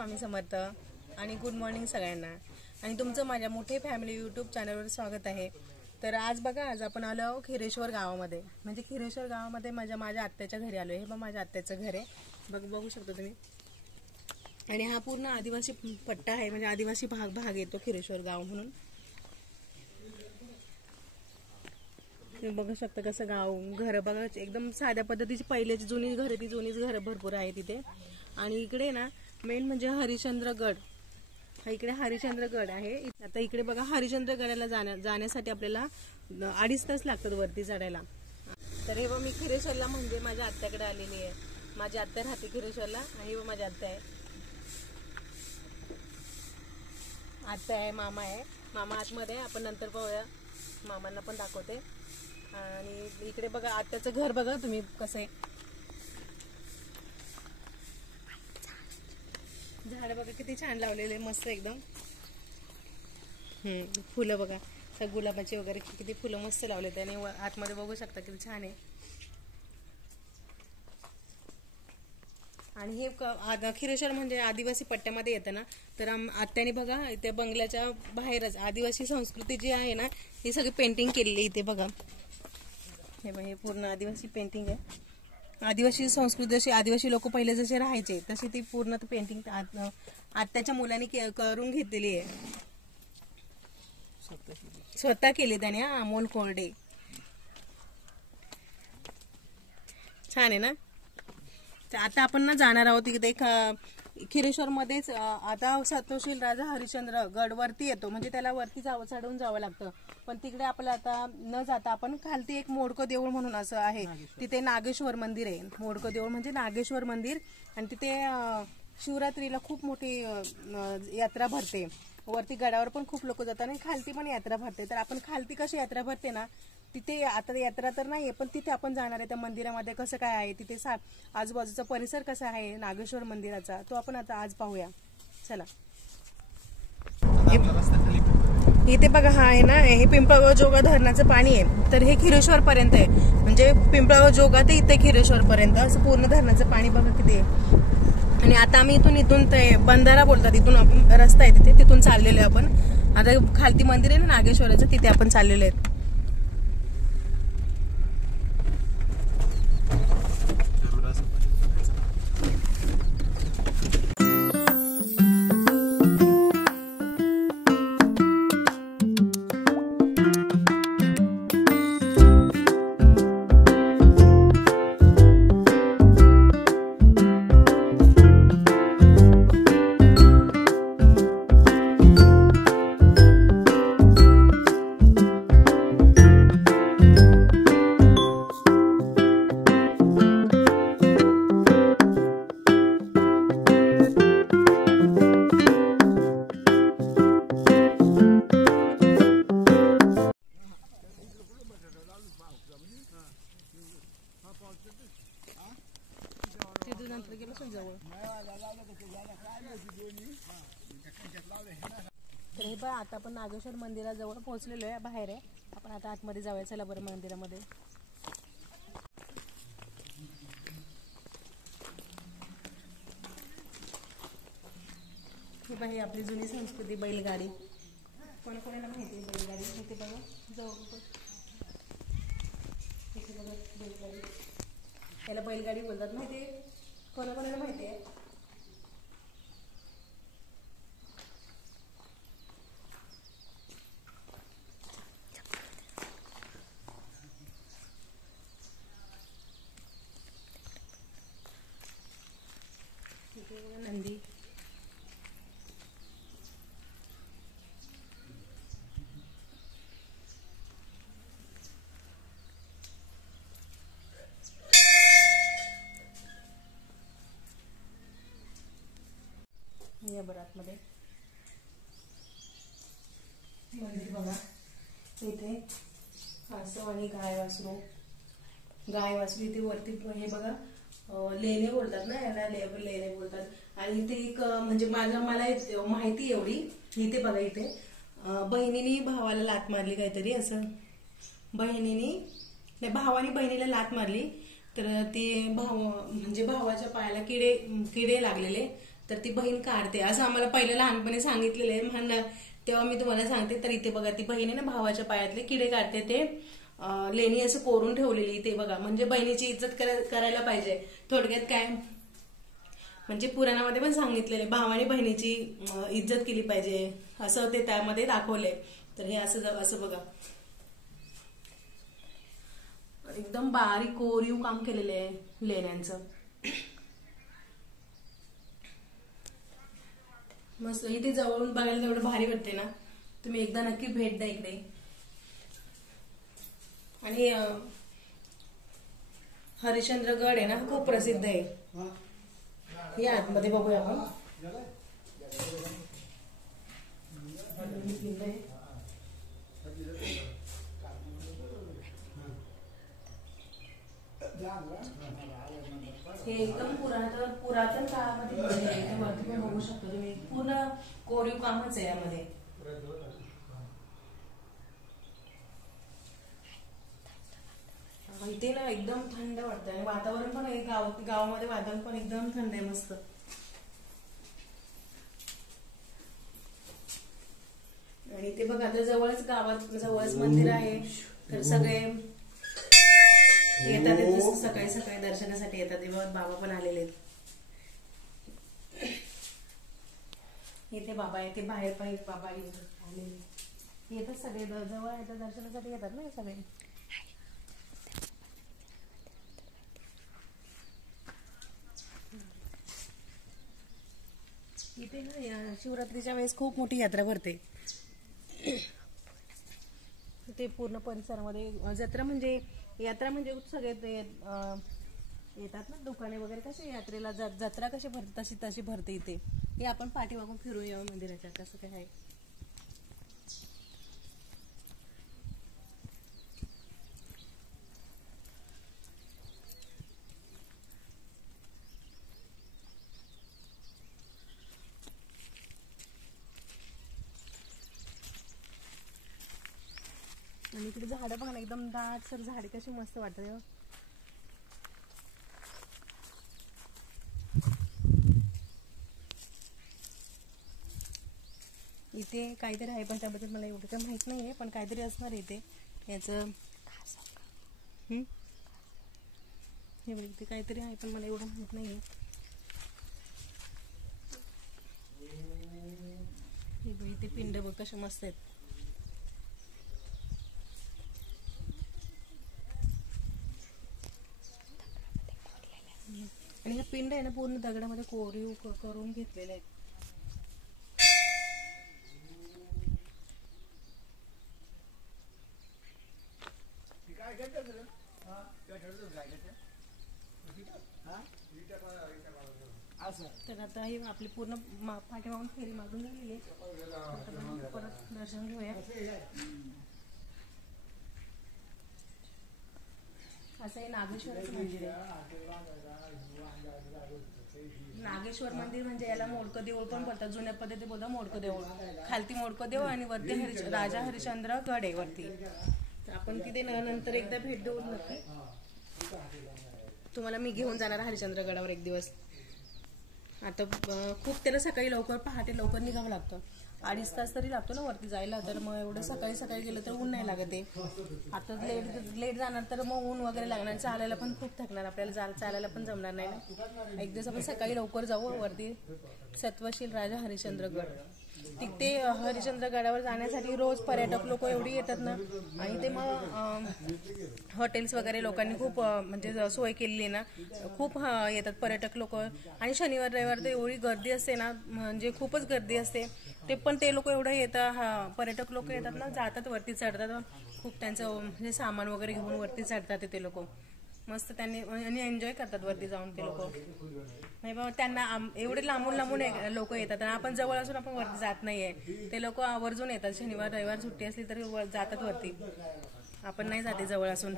स्वामी समर्थ आणि good morning सगळ्यांना आणि तुमचं माझ्या मोठे फॅमिली यूट्यूब चॅनलवर स्वागत आहे। तर आज बघा, आज आपण आलो खिरेश्वर गावामध्ये, म्हणजे खिरेश्वर गावामध्ये माझ्या आत्याच्या घरी आलो। हे बघा माझ्या आत्याचं घर आहे, बघू शकता तुम्ही। आणि हा पूर्ण आदिवासी पट्टा आहे, म्हणजे आदिवासी भाग येतो खिरेश्वर गाव म्हणून। तुम्ही बघू शकता कसं गाव, घर बघा एकदम साध्या पद्धतीची पहिलेची जुनी घर, ती जुनीच घर भरपूर आहे तिथे। आणि इकडे ना मेन म्हणजे हरिश्चंद्रगड, हा इकडे हरिश्चंद्रगड आहे। आता इकडे बघा हरिश्चंद्रगडाला जाण्यासाठी आपल्याला 2.5 तास लागतात वरती चढायला। तर हे बघ मी खिरेश्वरला म्हणजे माझ्या आत्याकडे आलेली आहे। माझी आत्या राहते खिरेश्वरला आणि वो माझी आत्या आहे, मामा आहे, मामा आतमध्ये आहे, आपण नंतर पाहूया, मामांना पण दाखवते। आणि इकडे बघा आत्याचं घर बघा तुम्ही कसं आहे, झाड बघा किती छान लावलेले, मस्त एकदम। फुलं बघा, गुलाबाची वगैरे किती फुलं मस्त लावलेत आणि आतमध्ये बघू शकता किती छान आहे। आणि हे खिरेश्वर म्हणजे आदिवासी पट्ट्यामध्ये येतं ना, तर आत्याने बघा इथे बंगल्याच्या बाहेरच आदिवासी संस्कृती जी आहे ना, ही सगळी पेंटिंग केलेली इथे बघा। हे बघा, हे पूर्ण आदिवासी पेंटिंग आहे। आदिवासी संस्कृती जशी आदिवासी लोक पहिले जसे राहायचे तशी ती पूर्ण पेंटिंग आत्याच्या मुलांनी करून घेतलेली आहे, स्वतः केली त्याने। अमोल कोरडे, छान आहे ना। तर आता आपण ना जाणार आहोत तिथे खिरेश्वर मध्येच। आता सतोशील राजा हरिश्चंद्र गड वरती येतो, म्हणजे त्याला वरती चढून जावं लागतं। पण तिकडे आपल्याला आता न जाता आपण खालती एक मोडकं देऊळ म्हणून असं आहे, तिथे नागेश्वर मंदिर आहे। मोडकं देऊळ म्हणजे नागेश्वर मंदिर, आणि तिथे शिवरात्रीला खूप मोठी यात्रा भरते। वरती गडावर पण खूप लोक जातात आणि खालती पण यात्रा भरते। तर आपण खालती कशी यात्रा भरते ना, तिथे आता यात्रा तर नाहीये, पण तिथे आपण जाणार आहे। त्या मंदिरामध्ये कसं काय आहे, तिथे आजूबाजूचा परिसर कसा आहे नागेश्वर मंदिराचा, तो आपण आता आज पाहूया, चला। इथे बघा, हा आहे ना, हे पिंपळगाव जोगा धरणाचं पाणी आहे। तर हे खिरेश्वर पर्यंत आहे, म्हणजे पिंपळगाव जोगा ते इथे खिरेश्वर पर्यंत असं पूर्ण धरणाचं पाणी बघा किती आहे। आणि आता आम्ही इथून ते बंधारा बोलतात, इथून आपण रस्ता आहे तिथून चाललेलो आहे आपण। आता खालती मंदिर आहे ना नागेश्वराचं, तिथे आपण चाललेलो आहे। तर हे बघा, आता आपण नागेश्वर मंदिराजवळ पोहोचलेलो आहे, बाहेर आहे। आपण आता आतमध्ये जाऊया, चला बरं मंदिरामध्ये। हे बघा, ही आपली जुनी संस्कृती बैलगाडी, कोणाकोणाला माहिती आहे बैलगाडी, इथे बघा जाऊ, इथे बघा बैलगाडी, याला बैलगाडी बोलतात, माहिती आहे कोणाकोणाला माहिती आहे। नंदी, या बरं आतमध्ये मंदिर बघा, इथे असं आणि गाय वासरू इथे वरती, हे बघा लेणे बोलतात ना याला, लेणे बोलतात। आणि इथे एक म्हणजे मला माहिती एवढी, इथे बघा इथे बहिणीने भावाला लात मारली काहीतरी असं, भावाने बहिणीला लात मारली, तर ती म्हणजे भावाच्या पायाला किडे लागलेले, तर ती बहीण काढते असं आम्हाला पहिलं लहानपणी सांगितलेलं आहे म्हणणार. तेव्हा मी तुम्हाला सांगते. तर इथे बघा ती बहीण आहे ना भावाच्या पायातले किडे काढते. ते लेणी असं कोरून ठेवलेली ते बघा. म्हणजे बहिणीची इज्जत करायला पाहिजे. थोडक्यात काय म्हणजे पुराणामध्ये पण सांगितलेले भावाने बहिणीची इज्जत केली पाहिजे असं ते त्यामध्ये दाखवले. तर हे असं बघा एकदम बारीक कोरीव काम केलेलं आहे लेण्यांचं. मस्त इथे जवळून बघायला तेवढं भारी वाटते ना. तुम्ही एकदा नक्की भेट द्या इकडे. आणि हरिश्चंद्रगड आहे ना खूप प्रसिद्ध आहे. या आतमध्ये बघूया आपण. हे एकदम पुरातन काळामध्ये वरती पण बघू शकतो तुम्ही. पूर्ण कोरीव कामच आहे यामध्ये. इथे ना एकदम थंड वाटतं आणि वातावरण पण आहे. गावामध्ये वातावरण पण एकदम थंड आहे मस्त. आणि ते बघा आता जवळच मंदिर आहे. तर सगळे येतात सकाळी सकाळी दर्शनासाठी येतात. तेव्हा बाबा पण आलेले आहेत. इथे बाबा आहे. ते बाहेर पण बाबा आलेले येतात. सगळे जवळ येतात दर्शनासाठी येतात ना सगळे. इथे ना शिवरात्रीच्या वेळेस खूप मोठी यात्रा भरते. ते पूर्ण परिसरामध्ये यात्रा म्हणजे सगळे येतात ना दुकाने वगैरे. कशी यात्रेला जत्रा कशी भरते तशी भरते इथे. हे आपण पाठीमागून फिरूया मंदिराच्या. कसं काय आहे आणि इकडे झाडं बघा ना एकदम दाट सर झाडे कशी मस्त वाटतात. इथे काहीतरी आहे पण त्याबद्दल मला एवढं काही माहित नाहीये. पण काहीतरी असणार इथे याचं. हे बघ इथे काहीतरी आहे पण मला एवढं माहित नाहीये. हे बघ इथे पिंड बघ कशा मस्त आहेत. आणि हा पिंड आहे ना पूर्ण दगडामध्ये कोरीव करून घेतलेले आहेत. तर आता ही आपली पूर्ण पाठीमागून फेरी मागून झालेली आहे. परत दर्शन घेऊया. असं हे नागेश्वराचं मंदिर आहे. नागेश्वर मंदिर म्हणजे याला मोडकं देऊळ पण बोलतात. जुन्या पद्धती बोलतात मोडकं देऊळ. खालती मोडकं देऊळ आणि वरती राजा हरिश्चंद्र गड आहे वरती. आपण तिथे नंतर एकदा भेट देऊ नक्की. तुम्हाला मी घेऊन जाणार हरिश्चंद्र गडावर एक दिवस. आता खूप त्याला सकाळी पहाटे लवकर निघावं लागतं. 2.5 तास तरी लागतो ना वरती जायला. तर मग एवढं सकाळी सकाळी गेलं तर ऊन नाही लागत आहे. आता लेट जाणार तर मग ऊन वगैरे लागणार. चालायला पण खूप थकणार आपल्याला. चालायला पण जमणार नाही ना. एक दिवस आपण सकाळी लवकर जाऊ वरती. सत्वशील राजा हरिश्चंद्रगड. तिथे हरिश्चंद्र गडावर जाण्यासाठी रोज पर्यटक लोक एवढी येतात ना. आणि ते मग हॉटेल्स वगैरे लोकांनी खूप म्हणजे सोय केलेली आहे ना. खूप येतात पर्यटक लोक. आणि शनिवार रविवार तर एवढी गर्दी असते ना. म्हणजे खूपच गर्दी असते. ते लोक एवढं येतात. पर्यटक लोक येतात ना. जातात वरती चढतात. खूप त्यांचं म्हणजे सामान वगैरे घेऊन वरती चढतात ते लोक. मस्त त्यांनी आणि एन्जॉय करतात वरती जाऊन ते लोक. नाही बाबा त्यांना एवढे लांबून लोक येतात. आणि आपण जवळ असून आपण वरती जात नाहीये. ते लोक आवर्जून येतात. शनिवार रविवार सुट्टी असली तरी जातात वरती. आपण नाही जाते जवळ असून.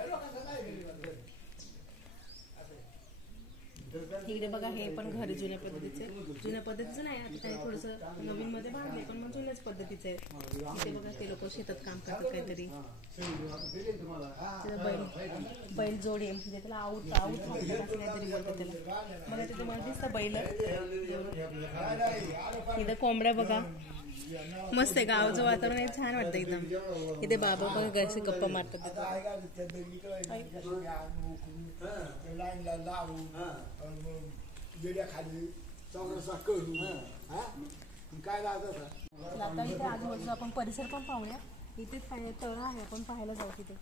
इकडे बघा हे पण घर जुन्या पद्धतीचं नाही, आता काही थोडंसं नवीन मध्ये बांधले पण मग जुन्याच पद्धतीचं आहे. इथे बघा ते लोक शेतात काम करतात काहीतरी. बैल जोडी आहे म्हणजे त्याला आऊत काहीतरी बोलतात त्याला. मला तिथे मला दिसतं बैल. इथं कोंबड्या बघा, मस्त आहे. गावचं वातावरण आहे, छान वाटतं एकदम. इथे बाबा बघा कसे गप्पा मारतात. आता इथे आजूबाजूला आपण परिसर पण पाहूया. इथेच तळ आहे, आपण पाहायला जाऊ तिथे.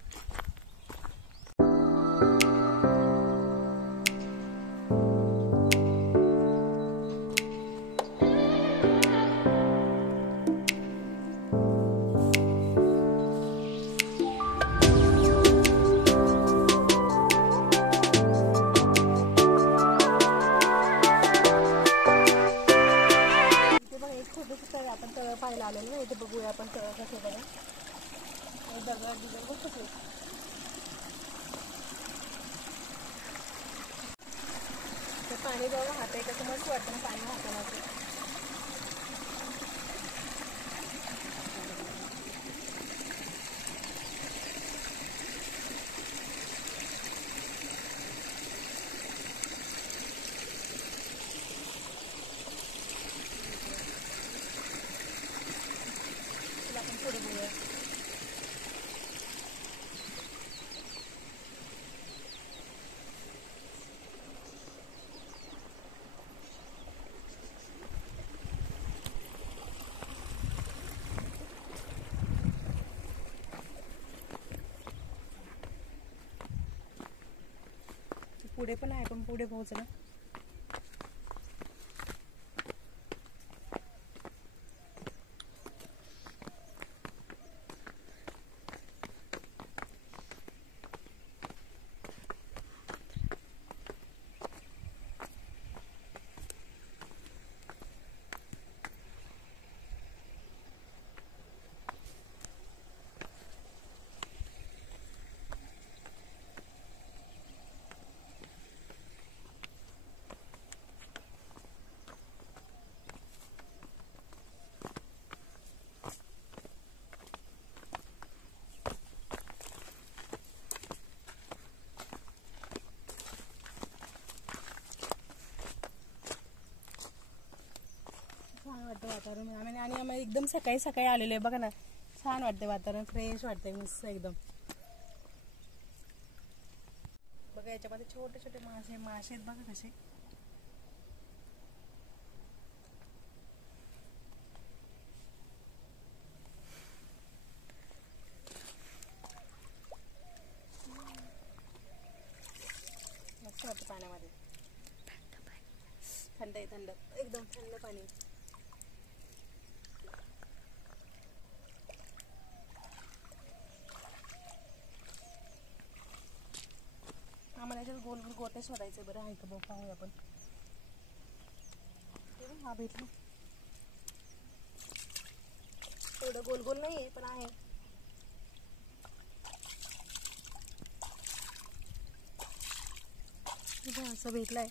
आपण तळ पाहायला आलेलो ना, इथे बघूया आपण तळ कसे बघा. दगड बिगड कसे पाणी बघा हात आहे कसं मस्त वाटतं ना पाणी हाताला. आपण पुढे बघूया. पुढे पण आहे, पण पुढे पोहोचला. छान वाटतं वातावरण. आणि आम्ही एकदम सकाळी सकाळी आलेलो आहे बघा ना. छान वाटते वातावरण, फ्रेश वाटतंय मस्त एकदम. बघा याच्यामध्ये छोटे छोटे मासे आहेत बघा कसे. मस्त वाटतं पाण्यामध्ये. थंड आहे, थंड एकदम थंड पाणी. आम्हाला याच्यात गोल गोल गोटे शोधायचे. बरं आहे का बघ, पाहूया आपण. हा भेटला. एवढं गोल गोल नाही आहे पण आहे. असं भेटलाय.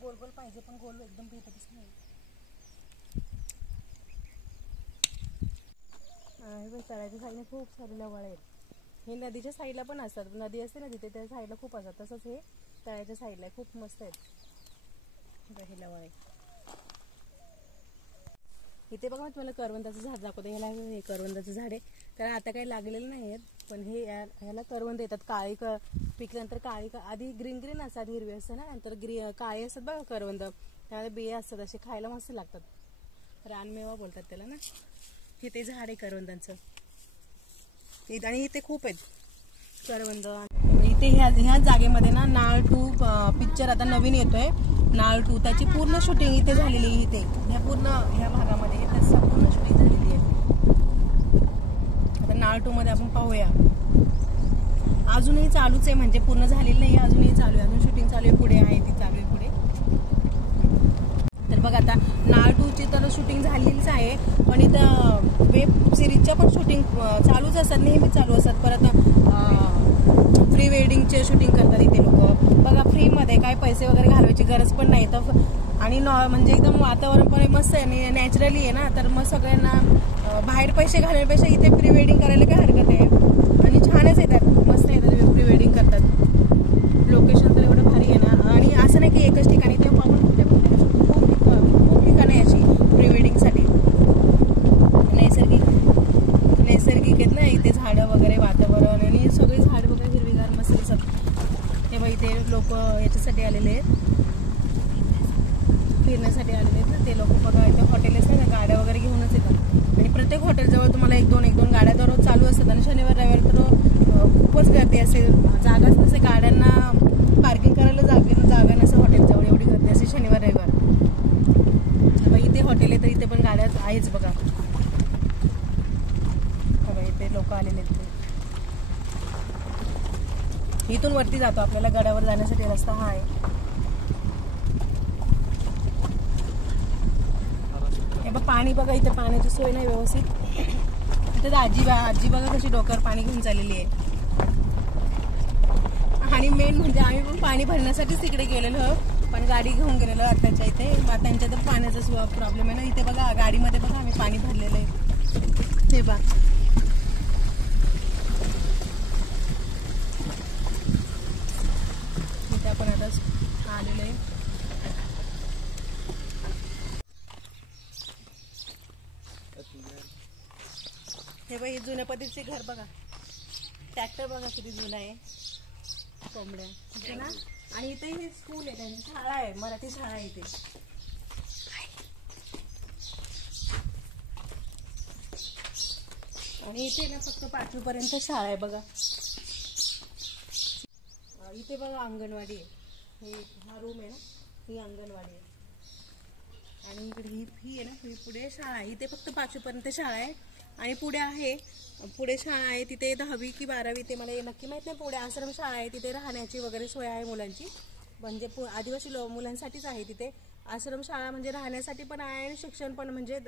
गोल गोल पाहिजे पण गोल एकदम भेटतच नाही. हे तळ्याच्या साईडने खूप सारे लवाळ आहेत. हे नदीच्या साईडला पण असतात. नदी असते ना तिथे, त्या साईडला खूप असतात. तसंच हे तळ्याच्या साईडला खूप मस्त आहेत हे लवाळ. इथे बघा तुम्हाला करवंदाचं झाड दाखवते. ह्याला हे करवंदाचं झाड आहे, कारण आता काही लागलेलं नाही आहेत. पण हे ह्याला करवंद येतात. काळी पिकल्यानंतर काळी आधी ग्रीन ग्रीन असतात, हिरवी असतात ना, नंतर काळे असतात बघा करवंद. त्यामध्ये बिये असतात, असे खायला मस्त लागतात. रानमेवा बोलतात त्याला ना. हे ते झाड आहे करवंदांचं. आणि इथे खूप आहेत करवंद. इथे ह्या जागेमध्ये ना नाळ 2 पिक्चर आता नवीन येतोय, नाळ 2. त्याची पूर्ण शूटिंग इथे झालेली आहे. इथे ह्या पूर्ण ह्या भागामध्ये पूर्ण शूटिंग झालेली आहे. आता नाळ 2 मध्ये आपण पाहूया. अजूनही चालूच आहे, म्हणजे पूर्ण झालेलं नाही, अजूनही चालू आहे, अजून शूटिंग चालू आहे. पुढे आहे ती चालू आहे पुढे. तर बघ आता नाळ 2 ची तर शूटिंग झालेलीच आहे, पण इथं वेब सिरीजच्या पण शूटिंग चालूच असतात, नेहमी चालू असतात. परत प्री वेडिंगचे शूटिंग करतात इथे लोक बघा, फ्रीमध्ये, काय पैसे वगैरे घालवायची गरज पण नाही. तर आणि म्हणजे एकदम वातावरण पण मस्त आहे आणि नॅचरली आहे ना, तर मग सगळ्यांना बाहेर पैसे घालण्यापेक्षा इथे प्री वेडिंग करायला काय हरकत आहे. आणि छानच येतात, मस्त येतात प्री वेडिंग करतात. लोकेशन तर एवढं भारी आहे ना. आणि असं नाही की एकच ठिकाणी, ते आपण खूप ठिकाणं आहे अशी प्री वेडिंगसाठी. नैसर्गिक आहेत ना इथे, झाडं वगैरे, वातावरण, आणि सगळे झाड वगैरे हिरवीगार मस्त दिसत. तेव्हा इथे लोक याच्यासाठी आलेले आहेत, फिरण्यासाठी आलेले आहेत ना ते लोक. बघा इथे हॉटेल असतात ना, गाड्या वगैरे घेऊनच येतात. आणि प्रत्येक हॉटेलजवळ तुम्हाला एक दोन गाड्या दररोज चालू असतात. आणि शनिवार रविवार तर खूपच गर्दी असते, जागाच नसते गाड्यांना पार्किंग करायला, जागा नसते हॉटेलजवळ, एवढी गर्दी असते शनिवार रविवार. इथे हॉटेल आहे तर इथे पण गाड्या आहेच बघा. इथे लोक आलेले आहेत. इथून वरती जातो, आपल्याला गडावर जाण्यासाठी रस्ता हा आहे. हे बघ पाणी बघा, इथे पाण्याची सोय नाही व्यवस्थित. इथे आजी बघा कशी डोक्यावर पाणी घेऊन चाललेली आहे. आणि मेन म्हणजे आम्ही पण पाणी भरण्यासाठीच तिकडे गेलेलो, पण गाडी घेऊन गेलेलो आत्याच्या इथे. त्यांच्या तर पाण्याचा प्रॉब्लेम आहे ना. इथे बघा गाडीमध्ये बघा आम्ही पाणी भरलेलं आहे. हे बघा इथे आपण आता आलेलो आहे. हे बघा हे जुन्या पद्धतीचे घर बघा. ट्रॅक्टर बघा किती जुना आहे. कोंबड्या ना. आणि इथे हे स्कूल आहे, त्यांची शाळा आहे, मराठी शाळा आहे इथे. आणि इथे ना फक्त 5वी पर्यंत शाळा आहे बघा. इथे बघा अंगणवाडी आहे. हे हा रूम आहे ना, ही अंगणवाडी आहे. आणि इकडे ही आहे ना, ही पुढे शाळा आहे. इथे फक्त 5वी पर्यंत शाळा आहे. आणि पुढे आहे, पुढे शाळा आहे तिथे 10वी की 12वी ते मला नक्की माहित नाही. पुढे आश्रम शाळा आहे, तिथे राहण्याची वगैरे सोय आहे मुलांची, म्हणजे आदिवासी मुलांसाठीच आहे तिथे आश्रम शाळा. म्हणजे राहण्यासाठी पण आहे आणि शिक्षण पण, म्हणजे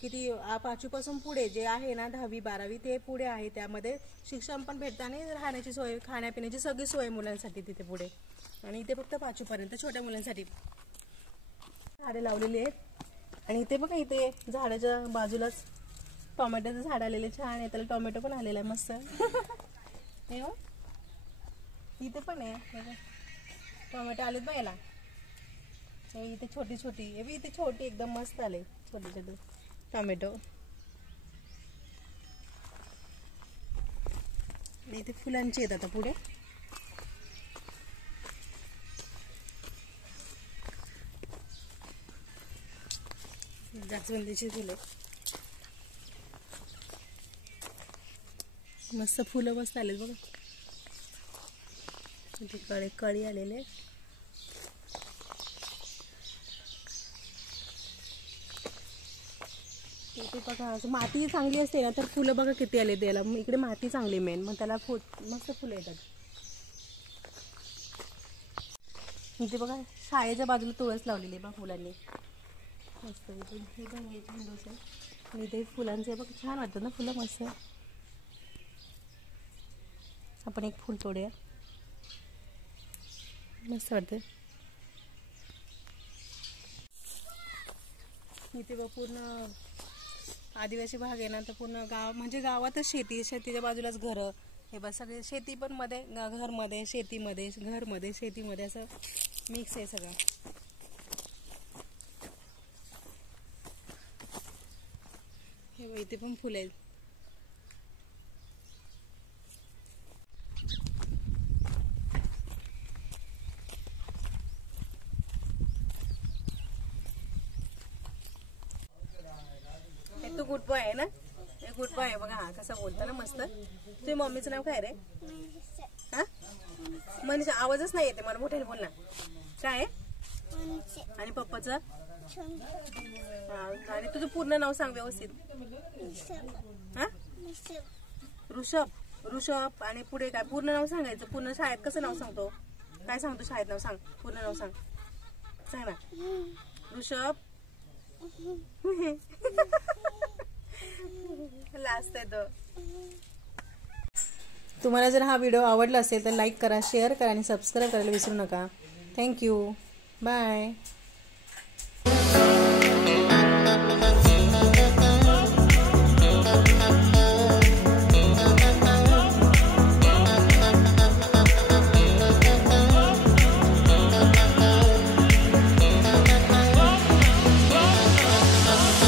किती 5वी पासून पुढे जे आहे ना 10वी 12वी ते पुढे आहे, त्यामध्ये शिक्षण पण भेटतं आणि राहण्याची सोय, खाण्यापिण्याची सगळी सोय मुलांसाठी तिथे पुढे. आणि इथे फक्त 5वी पर्यंत छोट्या मुलांसाठी झाडे लावलेली आहेत. आणि इथे बघा इथे झाडाच्या बाजूलाच टोमॅटोचं झाड आलेले, छान आहे, त्याला टोमॅटो पण आलेला आहे मस्त. हे हो इथे पण आहे टोमॅटो आलेत बघ याला. इथे छोटी इथे छोटी एकदम मस्त आले छोटे टोमॅटो. इथे फुलांची आहेत आता पुढे. जास्वंदीची फुले मस्त, फुलं मस्त आलेत बघा. इथे कळी आलेले. इथे बघा माती चांगली असते ना तर फुलं बघा किती आले त्याला. इकडे माती चांगली मेन, मग त्याला मस्त फुलं येतात. इथे बघा शाळेच्या बाजूला तुळस लावलेली आहे बघा फुलांनी मस्त. इथे फुलांचे बघ छान वाटतं ना, फुलं मस्त. आपण एक फुल तोडूया, मस्त वाटतं. इथे बघ पूर्ण आदिवासी भाग आहे ना, तर पूर्ण गाव म्हणजे गावातच शेतीच्या बाजूलाच घरं. हे बघ सगळे शेती पण मध्ये, घरमध्ये शेतीमध्ये, घरमध्ये शेतीमध्ये असं मिक्स आहे सगळं. हे बघ इथे पण फुलं आहेत. तो गुड बॉय आहे ना, गुड बॉय आहे बघा, हा कसा बोलतो ना मस्त. तुझ्या मम्मीचं नाव काय रे? हा मनीषा. आवाजच नाही येते मला, मोठ्याने बोल ना. काय आहे? आणि पप्पाचं? आणि तुझं पूर्ण नाव सांग व्यवस्थित. हा ऋषभ. ऋषभ. आणि पुढे काय पूर्ण नाव सांगायचं? पूर्ण शाळेत कसं नाव सांगतो? काय सांगतो शाळेत नाव? सांग पूर्ण नाव, सांग सांग ना. ऋषभ. लास्ट आहे तो. तुम्हाला जर हा व्हिडिओ आवडला असेल तर लाईक करा, शेअर करा आणि सबस्क्राईब करायला विसरू नका. थँक्यू. बाय.